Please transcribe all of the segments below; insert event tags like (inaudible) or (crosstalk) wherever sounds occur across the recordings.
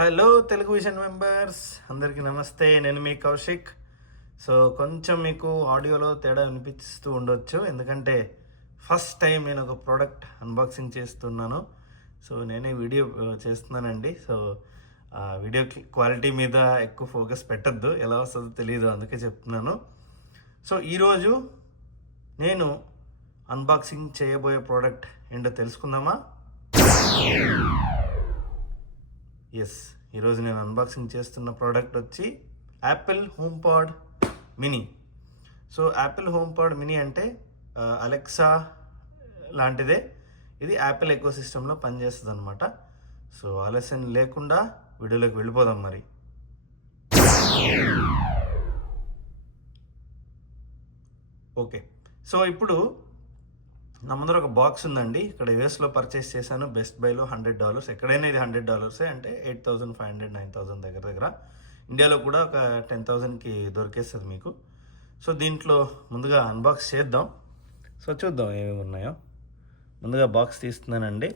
Hello Telugu vision members అందరికీ నమస్తే. నేను మీ కౌశిక్. సో కొంచెం మీకు ఆడియోలో తేడా వినిపిస్తూ ఉండొచ్చు. ఎందుకంటే ఫస్ట్ టైం నేను ఒక ప్రోడక్ట్ అన్బాక్సింగ్ చేస్తున్నాను. సో నేనే వీడియో చేస్తున్నానండి. సో ఆ వీడియో క్వాలిటీ మీద ఎక్కువ ఫోకస్ పెట్టద్దు. ఎలా వస్తుందో తెలియదు అందుకే చెప్తున్నాను. సో ఈరోజు నేను అన్బాక్సింగ్ చేయబోయే ప్రోడక్ట్ ఏంటో తెలుసుకుందామా? ఎస్ ఈరోజు నేను అన్బాక్సింగ్ చేస్తున్న ప్రోడక్ట్ వచ్చి Apple HomePod mini so Apple HomePod mini అంటే అలెక్సా లాంటిదే. ఇది యాపిల్ ఎకో సిస్టంలో పనిచేస్తుంది అనమాట సో ఆలస్యం లేకుండా వీడియోలోకి వెళ్ళిపోదాం మరి. ఓకే సో ఇప్పుడు నా ముందర ఒక బాక్స్ ఉందండి. ఇక్కడ యూఎస్లో పర్చేస్ చేశాను. బెస్ట్ బైలో హండ్రెడ్ డాలర్స్ ఎక్కడైనా ఇది హండ్రెడ్ డాలర్సే అంటే eight thousand five hundred nine thousand దగ్గర దగ్గర. ఇండియాలో కూడా ఒక టెన్ థౌసండ్కి దొరికేస్తుంది మీకు. సో దీంట్లో ముందుగా అన్బాక్స్ చేద్దాం. సో చూద్దాం ఏమేమి ఉన్నాయో. ముందుగా బాక్స్ తీస్తున్నానండి.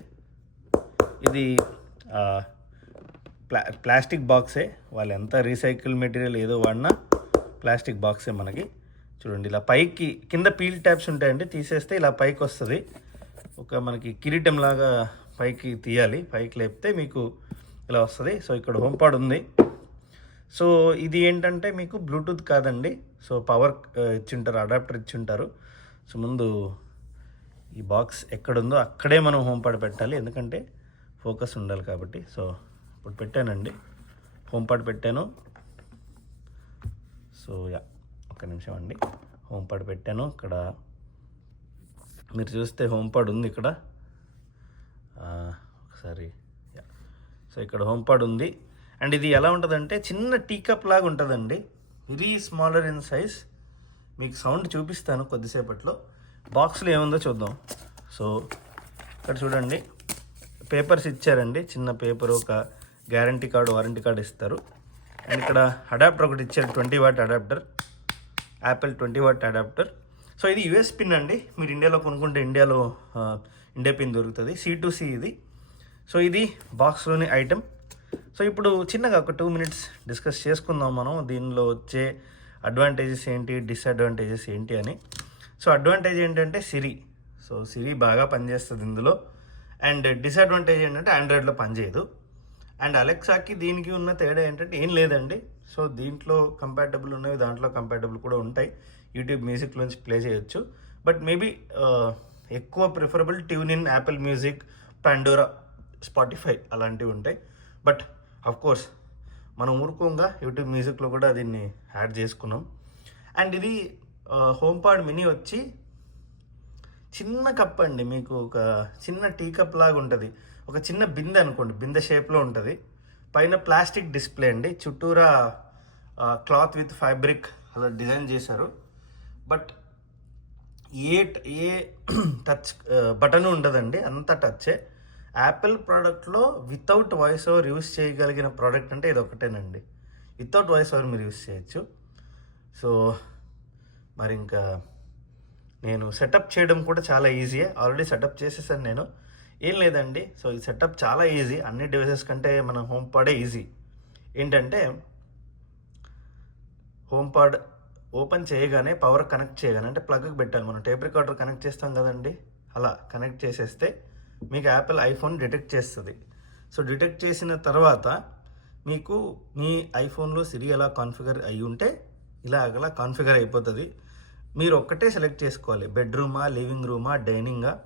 ఇది ప్లా ప్లాస్టిక్ బాక్సే వాళ్ళు ఎంత రీసైకిల్ మెటీరియల్ ఏదో వాడినా ప్లాస్టిక్ బాక్సే మనకి. చూడండి ఇలా పైకి కింద పీల్ ట్యాప్స్ ఉంటాయండి తీసేస్తే ఇలా పైకి వస్తుంది ఒక మనకి కిరీటం లాగా పైకి తీయాలి పైకి లేపితే మీకు ఇలా వస్తుంది. సో ఇక్కడ హోమ్ ఉంది. సో ఇది ఏంటంటే మీకు బ్లూటూత్ కాదండి. సో పవర్ ఇచ్చింటారు అడాప్టర్ ఇచ్చింటారు. సో ముందు ఈ బాక్స్ ఎక్కడుందో అక్కడే మనం హోమ్ పెట్టాలి. ఎందుకంటే ఫోకస్ ఉండాలి కాబట్టి. సో ఇప్పుడు పెట్టానండి. హోమ్ పెట్టాను. So yeah. ఒక్క నిమిషం అండి. హోమ్ పాడ్ పెట్టాను. ఇక్కడ మీరు చూస్తే హోమ్ పాడ్ ఉంది ఇక్కడ. ఒకసారి సో ఇక్కడ హోమ్ పాడ్ ఉంది. అండ్ ఇది ఎలా ఉంటుందంటే చిన్న టీ కప్ లాగా ఉంటుందండి. వెరీ స్మాలర్ ఇన్ సైజ్ మీకు సౌండ్ చూపిస్తాను కొద్దిసేపట్లో. బాక్స్లో ఏముందో చూద్దాం. సో ఇక్కడ చూడండి. పేపర్స్ ఇచ్చారండి. చిన్న పేపర్ ఒక గ్యారంటీ కార్డు వారంటీ కార్డు ఇస్తారు. అండ్ ఇక్కడ అడాప్టర్ ఒకటి ఇచ్చారు. Twenty watt adapter Apple twenty watt adapter so ఇది యూఎస్ పిన్ అండి. మీరు ఇండియాలో కొనుక్కుంటే ఇండియాలో ఇండియా పిన్ దొరుకుతుంది. సి టు సి ఇది. సో ఇది బాక్స్లోని ఐటెం సో ఇప్పుడు చిన్నగా ఒక టూ మినిట్స్ డిస్కస్ చేసుకుందాం మనం. దీనిలో వచ్చే అడ్వాంటేజెస్ ఏంటి డిసడ్వాంటేజెస్ ఏంటి అని. సో అడ్వాంటేజ్ ఏంటంటే సిరి సో సిరి బాగా పనిచేస్తుంది ఇందులో. అండ్ డిసడ్వాంటేజ్ ఏంటంటే ఆండ్రాయిడ్లో పనిచేయదు. అండ్ అలెక్సాకి దీనికి ఉన్న తేడా ఏంటంటే ఏం లేదండి. సో దీంట్లో కంపాటబుల్ ఉన్నవి దాంట్లో కంపాటబుల్ కూడా ఉంటాయి. యూట్యూబ్ మ్యూజిక్లోంచి ప్లే చేయొచ్చు. బట్ మేబీ ఎక్కువ preferable TuneIn Apple Music Pandora Spotify అలాంటివి ఉంటాయి. బట్ అఫ్ కోర్స్ మనం ఊరుకోగా యూట్యూబ్ మ్యూజిక్లో కూడా దీన్ని యాడ్ చేసుకున్నాం. అండ్ ఇది హోమ్ పాడ్ మినీ వచ్చి చిన్న కప్ అండి. మీకు ఒక చిన్న టీ కప్ లాగా ఉంటుంది. ఒక చిన్న బిందె అనుకోండి. బిందె షేప్లో ఉంటుంది. పైన ప్లాస్టిక్ డిస్ప్లే అండి. చుట్టూరా క్లాత్ విత్ ఫ్యాబ్రిక్ అలా డిజైన్ చేశారు. బట్ ఏ ఏ (clears throat) టచ్ బటన్ ఉండదండి. అంత టచ్చే యాపిల్ ప్రోడక్ట్లో వితౌట్ వాయిస్ ఓవర్ యూస్ చేయగలిగిన ప్రోడక్ట్ అంటే ఇది ఒకటేనండి. వితౌట్ వాయిస్ ఓవర్ మీరు యూస్ చేయొచ్చు. సో మరి ఇంకా నేను సెటప్ చేయడం కూడా చాలా ఈజీయే ఆల్రెడీ సెటప్ చేసేసాను నేను. ఏం లేదండి. సో ఈ సెటప్ చాలా ఈజీ. అన్ని డివైసెస్ కంటే మన హోమ్ పాడే ఈజీ. ఏంటంటే హోమ్ పాడ్ ఓపెన్ చేయగానే పవర్ కనెక్ట్ చేయగానే అంటే ప్లగ్కి పెట్టాలి. మనం టేప్ రికార్డర్ కనెక్ట్ చేస్తాం కదండి. అలా కనెక్ట్ చేసేస్తే మీకు యాపిల్ ఐఫోన్ డిటెక్ట్ చేస్తుంది. సో డిటెక్ట్ చేసిన తర్వాత మీకు మీ ఐఫోన్లో సిరి ఎలా కాన్ఫిగర్ అయి ఉంటే ఇలా అలా కాన్ఫిగర్ అయిపోతుంది. మీరు ఒక్కటే సెలెక్ట్ చేసుకోవాలి. బెడ్రూమా లివింగ్ రూమా డైనింగా.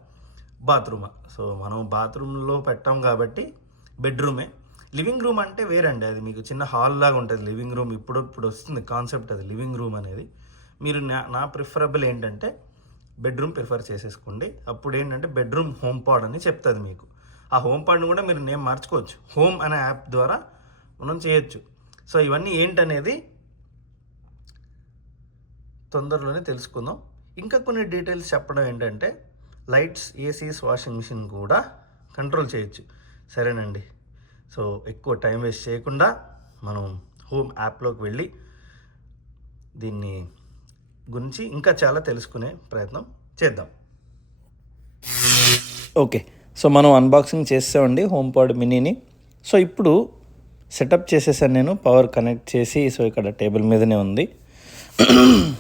బాత్రూమ్. సో మనం బాత్రూంలో పెట్టాం కాబట్టి బెడ్రూమే. లివింగ్ రూమ్ అంటే వేరండి. అది మీకు చిన్న హాల్ లాగా ఉంటుంది. లివింగ్ రూమ్ ఇప్పుడు ఇప్పుడు వస్తుంది కాన్సెప్ట్ అది లివింగ్ రూమ్ అనేది. మీరు నా నా ప్రిఫరబుల్ ఏంటంటే బెడ్రూమ్ ప్రిఫర్ చేసేసుకోండి. అప్పుడు ఏంటంటే బెడ్రూమ్ హోమ్ పాడ్ అని చెప్తుంది మీకు. ఆ హోమ్ పాడ్ని కూడా మీరు నేమ్ మార్చుకోవచ్చు. హోమ్ అనే యాప్ ద్వారా మనం చేయొచ్చు. సో ఇవన్నీ ఏంటనేది తొందరలోనే తెలుసుకుందాం. ఇంకా కొన్ని డీటెయిల్స్ చెప్పడం ఏంటంటే లైట్స్ ఏసీస్ వాషింగ్ మిషన్ కూడా కంట్రోల్ చేయొచ్చు. సరేనండి. సో ఎక్కువ టైం వేస్ట్ చేయకుండా మనం హోమ్ యాప్లోకి వెళ్ళి దీన్ని గురించి ఇంకా చాలా తెలుసుకునే ప్రయత్నం చేద్దాం. ఓకే. సో మనం అన్బాక్సింగ్ చేసామండి హోమ్ పాడ్ మినీని సో ఇప్పుడు సెటప్ చేసేసాను నేను పవర్ కనెక్ట్ చేసి సో ఇక్కడ టేబుల్ మీదనే ఉంది.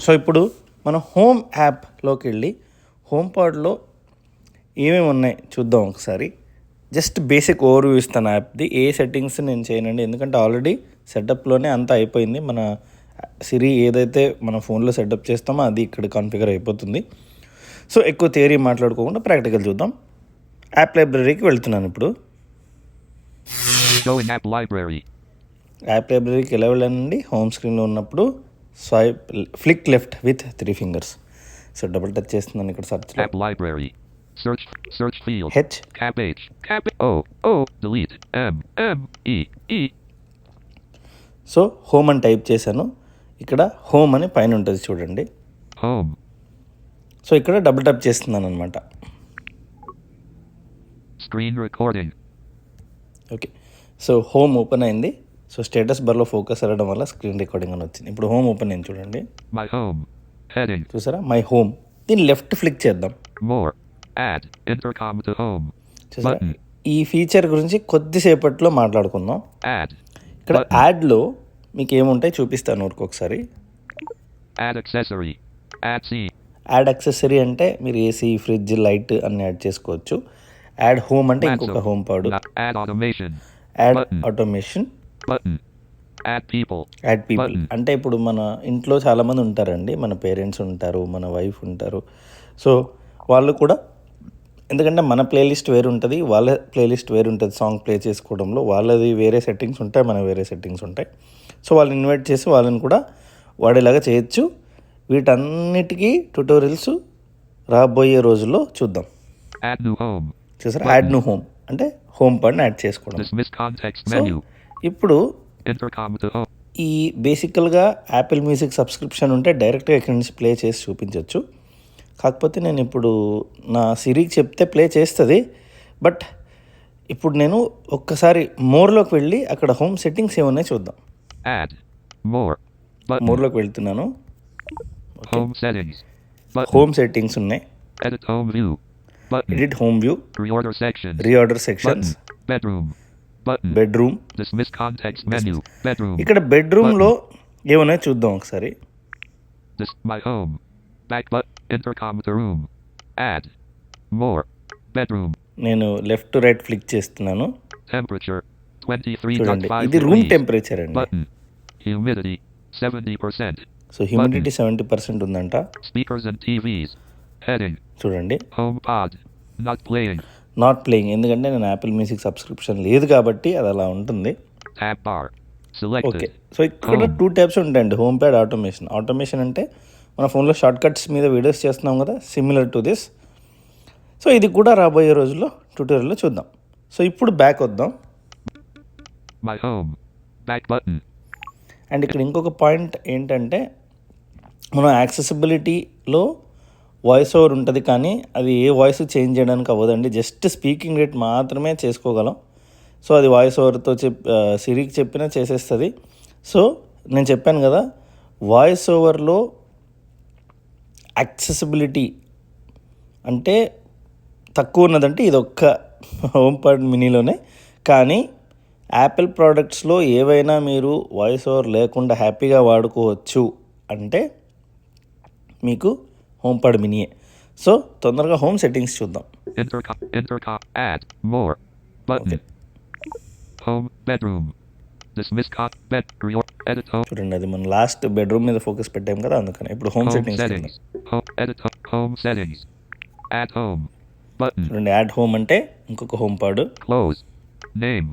సో ఇప్పుడు మనం హోమ్ యాప్లోకి వెళ్ళి హోమ్ పాడ్లో ఏమేమి ఉన్నాయి చూద్దాం ఒకసారి. జస్ట్ బేసిక్ ఓవర్ వ్యూ ఇస్తాను యాప్ది. ఏ సెట్టింగ్స్ నేను చేయనండి. ఎందుకంటే ఆల్రెడీ సెటప్లోనే అంతా అయిపోయింది. మన సిరి ఏదైతే మన ఫోన్లో సెటప్ చేస్తామో అది ఇక్కడ కాన్ఫిగర్ అయిపోతుంది. సో ఎక్కువ థియరీ మాట్లాడుకోకుండా ప్రాక్టికల్ చూద్దాం. యాప్ లైబ్రరీకి వెళ్తున్నాను ఇప్పుడు. App library. యాప్ లైబ్రరీకి ఎలా వెళ్ళానండి? హోమ్ స్క్రీన్లో ఉన్నప్పుడు swipe flick left with three fingers. So double touch చేస్తున్నాను ఇక్కడ App library. Search search field. H Cap H. Cap O. O. Delete. M. M. E. E. So home అని type చేశాను ఇక్కడ హోమ్ అని పైన ఉంటుంది చూడండి Home. సో ఇక్కడ డబుల్ టచ్ చేస్తున్నాను అనమాట Screen recording. Okay so home open అయింది సో స్టేటస్ బార్లో ఫోకస్ అవ్వడం వల్ల స్క్రీన్ రికార్డింగ్ అని వచ్చింది ఇప్పుడు హోమ్ ఓపెన్ అయింది చూడండి home. Heading. చూసారా మై హోమ్ దీన్ని లెఫ్ట్ ఫ్లిక్ చేద్దాం More. Add. Intercom to home. Button. ఈ ఫీచర్ గురించి కొద్దిసేపట్లో మాట్లాడుకుందాం Add. ఇక్కడ. యాడ్లో మీకు ఏముంటాయి చూపిస్తాను ఊరికి ఒకసారి Add accessory. Add scene. Add accessory అంటే మీరు ఏసీ ఫ్రిడ్జ్ లైట్ అన్ని యాడ్ చేసుకోవచ్చు యాడ్ హోమ్ అంటే ఇంకొక. HomePod. Add. Automation. Add people. అంటే ఇప్పుడు మన ఇంట్లో చాలామంది ఉంటారండి మన పేరెంట్స్ ఉంటారు మన వైఫ్ ఉంటారు సో వాళ్ళు కూడా ఎందుకంటే మన ప్లేలిస్ట్ వేరు ఉంటుంది వాళ్ళ ప్లేలిస్ట్ వేరు ఉంటుంది సాంగ్ ప్లే చేసుకోవడంలో. వాళ్ళది వేరే సెట్టింగ్స్ ఉంటాయి మన వేరే సెట్టింగ్స్ ఉంటాయి. సో వాళ్ళని ఇన్వైట్ చేసి వాళ్ళని కూడా వాడేలాగా చేయొచ్చు. వీటన్నిటికీ ట్యూటోరియల్స్ రాబోయే రోజుల్లో చూద్దాం. చూసారా? యాడ్ను హోమ్ అంటే హోమ్ పడిని యాడ్ చేసుకోవడం. ఇప్పుడు. ఈ బేసికల్గా యాపిల్ మ్యూజిక్ సబ్స్క్రిప్షన్ ఉంటే డైరెక్ట్గా ఇక్కడి నుంచి ప్లే చేసి చూపించవచ్చు కాకపోతే నేను ఇప్పుడు నా సిరికి చెప్తే ప్లే చేస్తుంది బట్ ఇప్పుడు నేను ఒక్కసారి మోర్లోకి వెళ్ళి అక్కడ హోమ్ సెట్టింగ్స్ ఏమున్నాయి చూద్దాం. మోర్లోకి వెళ్తున్నాను. హోమ్ సెట్టింగ్స్ ఉన్నాయి. Edit home view. Reorder. Sections. Bedroom. ఇక్కడ బెడ్రూమ్లో ఏమున్నాయి చూద్దాం ఒకసారి my home. Back but intercom to room. Add. More. Bedroom. నేను లెఫ్ట్ రైట్ ఫ్లిక్ చేస్తున్నాను Temperature. చూడండి 23.5 ఇది రూమ్. టెంపరేచర్ అండి Button. Humidity. 70%. So humidity seventy percent ఉందంట Speakers and TVs. Heading. చూడండి Home pod. Not playing. Not playing ఎందుకంటే నేను Apple music subscription లేదు కాబట్టి అది అలా ఉంటుంది. ఓకే సో ఇక్కడ. టూ టైప్స్ ఉంటాయండి హోమ్ ప్యాడ్ ఆటోమేషన్ ఆటోమేషన్ అంటే మన ఫోన్లో షార్ట్ కట్స్ మీద వీడియోస్ చేస్తున్నాం కదా సిమిలర్ టు దిస్ సో ఇది కూడా రాబోయే రోజుల్లో ట్యూటోరియల్లో చూద్దాం. సో ఇప్పుడు బ్యాక్ వద్దాం. అండ్ ఇక్కడ ఇంకొక పాయింట్ ఏంటంటే మనం యాక్సెసిబిలిటీలో వాయిస్ ఓవర్ ఉంటుంది కానీ అది ఏ వాయిస్ చేంజ్ చేయడానికి అవ్వదండి. జస్ట్ స్పీకింగ్ రేట్ మాత్రమే చేసుకోగలం. సో అది వాయిస్ ఓవర్తో చెప్ సిరికి చెప్పినా చేసేస్తుంది. సో నేను చెప్పాను కదా వాయిస్ ఓవర్లో యాక్సెసిబిలిటీ అంటే తక్కువ ఉన్నదంటే ఇది ఒక్క హోమ్ పాడ్ మినీలోనే కానీ యాపిల్ ప్రోడక్ట్స్లో ఏవైనా మీరు వాయిస్ ఓవర్ లేకుండా హ్యాపీగా వాడుకోవచ్చు అంటే మీకు హోమ్ పాడ్ మినీయే సో తొందరగా హోమ్ సెట్టింగ్స్ చూద్దాం Intercom. Intercom. Add. More. Button. Okay. Home. చూడండి అది మనం లాస్ట్ బెడ్రూమ్ మీద ఫోకస్ పెట్టాం కదా అందుకని ఇప్పుడు హోమ్ సెట్టింగ్స్. చూడండి యాడ్ హోమ్ అంటే ఇంకొక HomePod. Name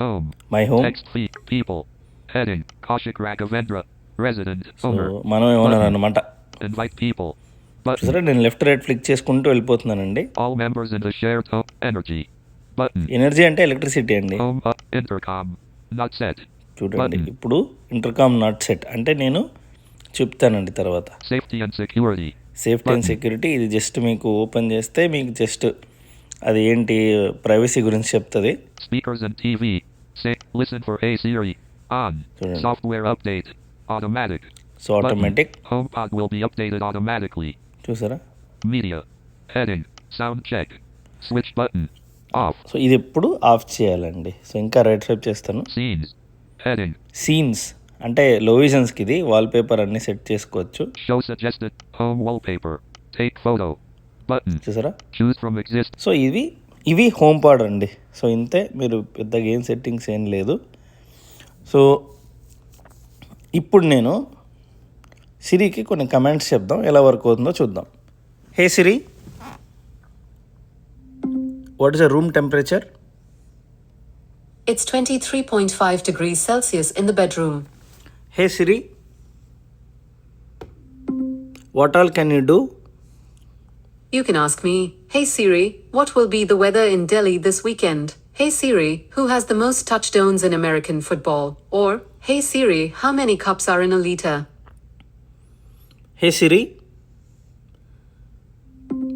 home. My home. People. Heading. Kaushik Raghavendra. Resident. So Owner. మనం ఏమన్నారు అనమాట people. Button. చూసారా నేను లెఫ్ట్ రైట్ ఫ్లిక్ చేసుకుంటూ వెళ్ళిపోతున్నానండి All members in the shared home. Energy అంటే ఎలక్ట్రిసిటీ అండి. చూడండి ఇప్పుడు ఇంటర్కామ్ నాట్ సెట్ అంటే నేను చెప్తానండి తర్వాత. Safety and security safety and security ఇది జస్ట్ మీకు ఓపెన్ చేస్తే మీకు జస్ట్ అది ఏంటి ప్రైవసీ గురించి చెప్తుంది. Speakers and TV say listen for hey Siri on software update automatic so automatic HomePod will be updated automatically చూసారా? Media heading sound check switch button so ఇది ఎప్పుడు ఆఫ్ చేయాలండి. సో ఇంకా రైట్ స్వైప్ చేస్తాను. Scenes అంటే లోవిజన్స్కి ఇది wallpaper అన్ని set చేసుకోవచ్చు. చూసారా. సో ఇవి ఇవి హోమ్ పాడ్ అండి. సో ఇంతే మీరు పెద్దగా ఏం సెట్టింగ్స్ ఏం లేదు. సో ఇప్పుడు నేను సిరికి కొన్ని కమెంట్స్ చెప్దాం. ఎలా వర్క్ అవుతుందో చూద్దాం. Hey Siri What is the room temperature? It's 23.5 degrees Celsius in the bedroom. Hey Siri, what all can you do? You can ask me, Hey Siri, what will be the weather in Delhi this weekend? Hey Siri, who has the most touchdowns in American football? Or, Hey Siri, how many cups are in a liter? Hey Siri,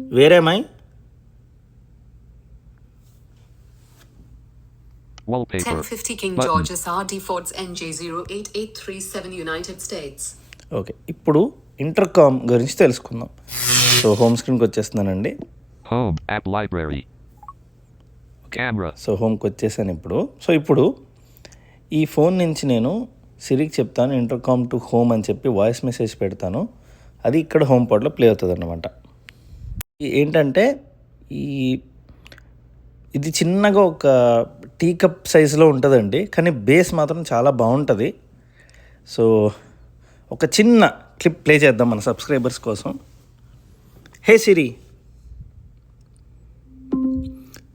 where am I? Wallpaper. 1050 King Button. George SRD Ford's NJ08837 United States. Okay ఇప్పుడు intercom గురించి తెలుసుకుందాం so home స్క్రీన్కి వచ్చేస్తున్నానండి Home. App library. Camera. So హోమ్కి వచ్చేసాను ఇప్పుడు so ఇప్పుడు ఈ phone నుంచి నేను సిరికి చెప్తాను ఇంటర్కామ్ టు హోమ్ అని చెప్పి వాయిస్ మెసేజ్ పెడతాను అది ఇక్కడ హోమ్ పాడ్లో ప్లే అవుతుంది అనమాట ఏంటంటే ఈ ఇది చిన్నగా ఒక టీ కప్ సైజులో ఉంటుందండి కానీ బేస్ మాత్రం చాలా బాగుంటుంది. సో ఒక చిన్న క్లిప్ ప్లే చేద్దాం మన సబ్స్క్రైబర్స్ కోసం. Hey Siri.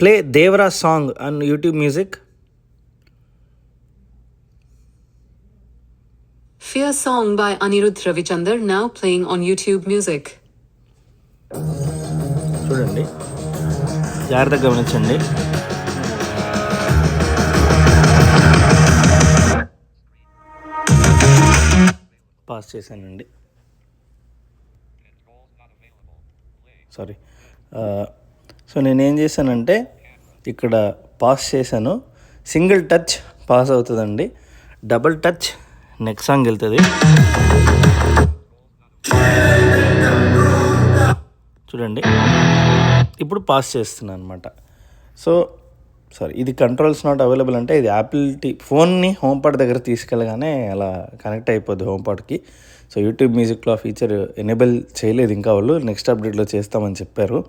Play Devara song on YouTube Music. Fear song by Anirudh Ravichander now playing on YouTube Music. చూడండి. జాగ్రత్తగా గమనించండి. పాస్ చేశానండి. సారీ సో నేనేం చేశానంటే ఇక్కడ పాస్ చేశాను. సింగిల్ టచ్ పాస్ అవుతుందండి. డబుల్ టచ్ నెక్స్ట్ సాంగ్ వెళ్తుంది. చూడండి. ఇప్పుడు పాస్ చేస్తున్నాను అనమాట సో సారీ ఇది కంట్రోల్స్ నాట్ అవైలబుల్ అంటే ఇది యాపిల్ టీ ఫోన్ని హోమ్ దగ్గర తీసుకెళ్ళగానే అలా కనెక్ట్ అయిపోద్ది హోమ్పాడ్కి సో యూట్యూబ్ మ్యూజిక్లో ఆ ఫీచర్ ఎనేబుల్ చేయలేదు ఇంకా వాళ్ళు. నెక్స్ట్ అప్డేట్లో చేస్తామని చెప్పారు.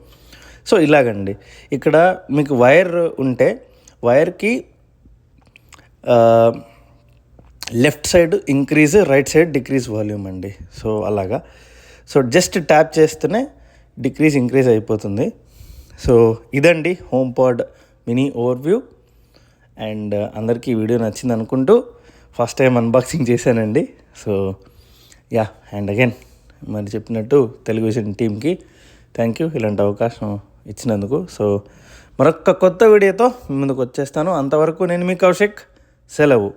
సో ఇలాగండి. ఇక్కడ మీకు వైర్ ఉంటే వైర్కి left side increase right side decrease volume అండి. సో అలాగా. సో జస్ట్ ట్యాప్ చేస్తేనే డిక్రీజ్ ఇంక్రీజ్ అయిపోతుంది. సో ఇదండి home pad mini overview. And uh, అందరికీ వీడియో నచ్చింది అనుకుంటూ ఫస్ట్ టైం అన్బాక్సింగ్ చేశానండి. సో యా అండ్ అగైన్ మరి చెప్పినట్టు టెలివిజన్ టీమ్కి థ్యాంక్ యూ ఇలాంటి అవకాశం ఇచ్చినందుకు. సో మరొక కొత్త వీడియోతో ముందుకు వచ్చేస్తాను. అంతవరకు నేను మీ కౌశిక్. సెలవు.